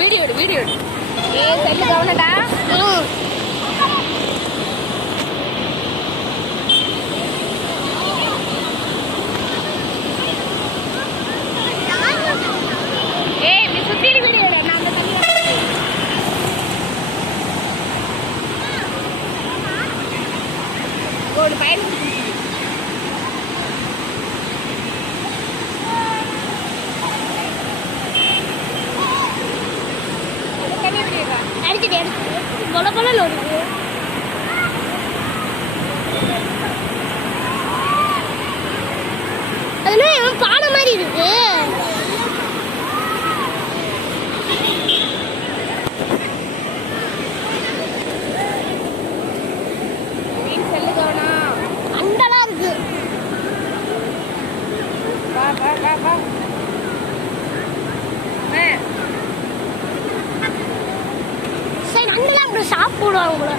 Video எடு video எடு. Cell கவனடா. இப்படி சுத்தி வீடியோ எடு. நான் அந்த தண்ணி ஒரு பையன் அடிச்சுட்டு பொல பொலன்னு வருது. அதெல்லாம் பானை மாதிரி இருக்கு. செல்லு கவனம் அண்டெல்லாம் இருக்கு. வா வா வா வா. சரி அண்டெல்லாம் சாப்பிடுவாங்க.